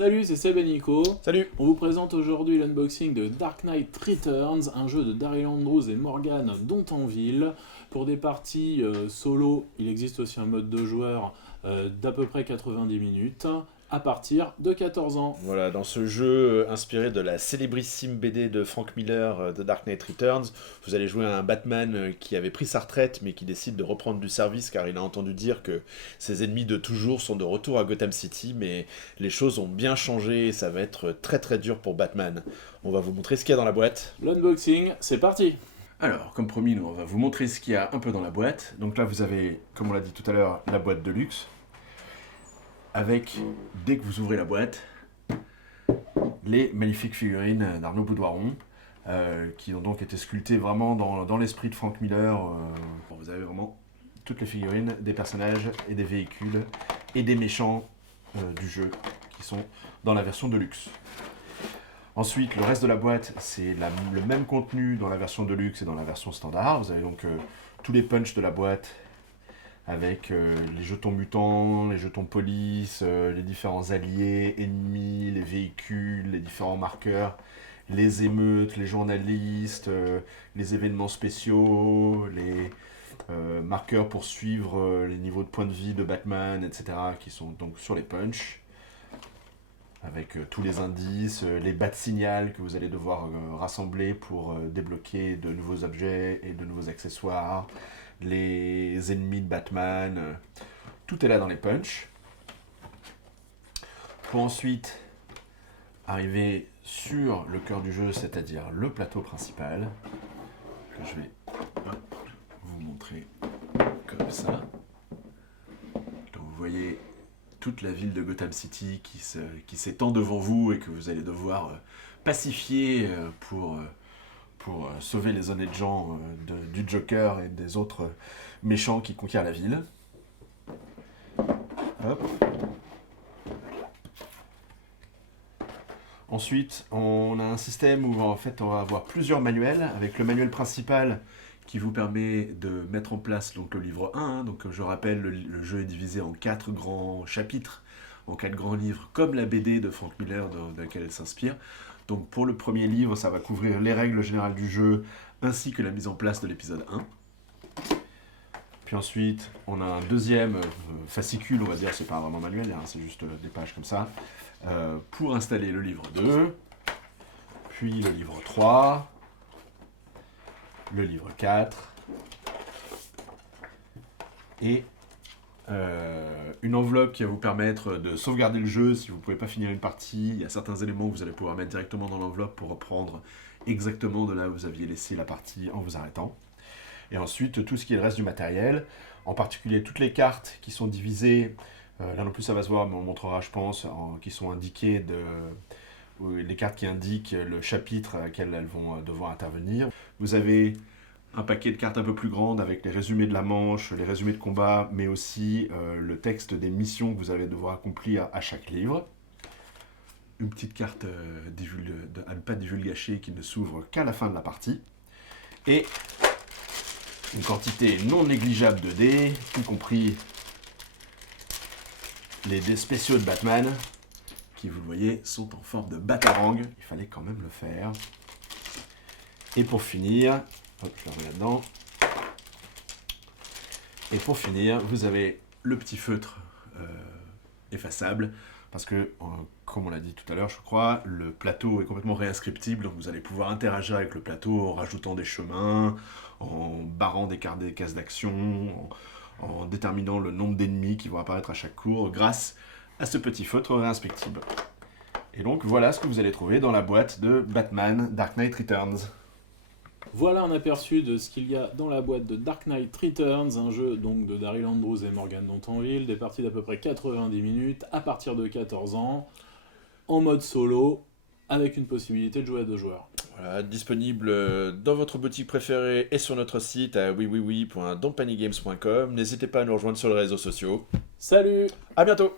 Salut, c'est Seb et Nico. Salut. On vous présente aujourd'hui l'unboxing de Dark Knight Returns, un jeu de Daryl Andrews et Morgan Dontanville. Pour des parties solo, il existe aussi un mode de joueur d'à peu près 90 minutes, à partir de 14 ans. Voilà, dans ce jeu inspiré de la célébrissime BD de Frank Miller de Dark Knight Returns, vous allez jouer à un Batman qui avait pris sa retraite mais qui décide de reprendre du service car il a entendu dire que ses ennemis de toujours sont de retour à Gotham City, mais les choses ont bien changé et ça va être très très dur pour Batman. On va vous montrer ce qu'il y a dans la boîte. L'unboxing, c'est parti. Alors, comme promis, nous, on va vous montrer ce qu'il y a un peu dans la boîte. Donc là, vous avez, comme on l'a dit tout à l'heure, la boîte de luxe. Avec, dès que vous ouvrez la boîte, les magnifiques figurines d'Arnaud Boudoiron, qui ont donc été sculptées vraiment dans l'esprit de Frank Miller. Bon, vous avez vraiment toutes les figurines des personnages et des véhicules et des méchants du jeu qui sont dans la version de luxe. Ensuite, le reste de la boîte, c'est le même contenu dans la version de luxe et dans la version standard. Vous avez donc tous les punchs de la boîte avec les jetons mutants, les jetons police, les différents alliés, ennemis, les véhicules, les différents marqueurs, les émeutes, les journalistes, les événements spéciaux, les marqueurs pour suivre les niveaux de points de vie de Batman, etc. qui sont donc sur les punchs. Avec tous les indices, les bas de signal que vous allez devoir rassembler pour débloquer de nouveaux objets et de nouveaux accessoires, les ennemis de Batman, tout est là dans les punchs. Pour ensuite arriver sur le cœur du jeu, c'est-à-dire le plateau principal, que je vais vous montrer comme ça. Donc vous voyez toute la ville de Gotham City qui s'étend devant vous et que vous allez devoir pacifier pour sauver les honnêtes gens du Joker et des autres méchants qui conquièrent la ville. Hop. Ensuite, on a un système où en fait on va avoir plusieurs manuels, avec le manuel principal qui vous permet de mettre en place donc, le livre 1. Donc, je rappelle, le jeu est divisé en 4 grands chapitres, en 4 grands livres, comme la BD de Frank Miller de laquelle elle s'inspire. Donc pour le premier livre, ça va couvrir les règles générales du jeu, ainsi que la mise en place de l'épisode 1. Puis ensuite, on a un deuxième fascicule, on va dire, c'est pas vraiment manuel, hein, c'est juste des pages comme ça, pour installer le livre 2, puis le livre 3, le livre 4, et une enveloppe qui va vous permettre de sauvegarder le jeu si vous ne pouvez pas finir une partie. Il y a certains éléments que vous allez pouvoir mettre directement dans l'enveloppe pour reprendre exactement de là où vous aviez laissé la partie en vous arrêtant. Et ensuite, tout ce qui est le reste du matériel, en particulier toutes les cartes qui sont divisées, là non plus ça va se voir, mais on montrera je pense, qui sont indiquées les cartes qui indiquent le chapitre à laquelle elles vont devoir intervenir. Vous avez un paquet de cartes un peu plus grandes avec les résumés de la manche, les résumés de combat, mais aussi le texte des missions que vous allez devoir accomplir à chaque livre. Une petite carte à ne pas divulgacher qui ne s'ouvre qu'à la fin de la partie. Et une quantité non négligeable de dés, y compris les dés spéciaux de Batman, qui, vous le voyez, sont en forme de batarang. Il fallait quand même le faire. Et pour finir, hop, je le remets là-dedans. Et pour finir, vous avez le petit feutre effaçable, parce que, comme on l'a dit tout à l'heure, je crois, le plateau est complètement réinscriptible, donc vous allez pouvoir interagir avec le plateau en rajoutant des chemins, en barrant des cases d'action, en déterminant le nombre d'ennemis qui vont apparaître à chaque cours, grâce à ce petit feutre réinspectible. Et donc voilà ce que vous allez trouver dans la boîte de Batman Dark Knight Returns. Voilà un aperçu de ce qu'il y a dans la boîte de Dark Knight Returns, un jeu donc de Daryl Andrews et Morgan Dontanville, des parties d'à peu près 90 minutes, à partir de 14 ans, en mode solo, avec une possibilité de jouer à 2 joueurs. Voilà, disponible dans votre boutique préférée et sur notre site à oui.don'tpanicgames.com. N'hésitez pas à nous rejoindre sur les réseaux sociaux. Salut! À bientôt!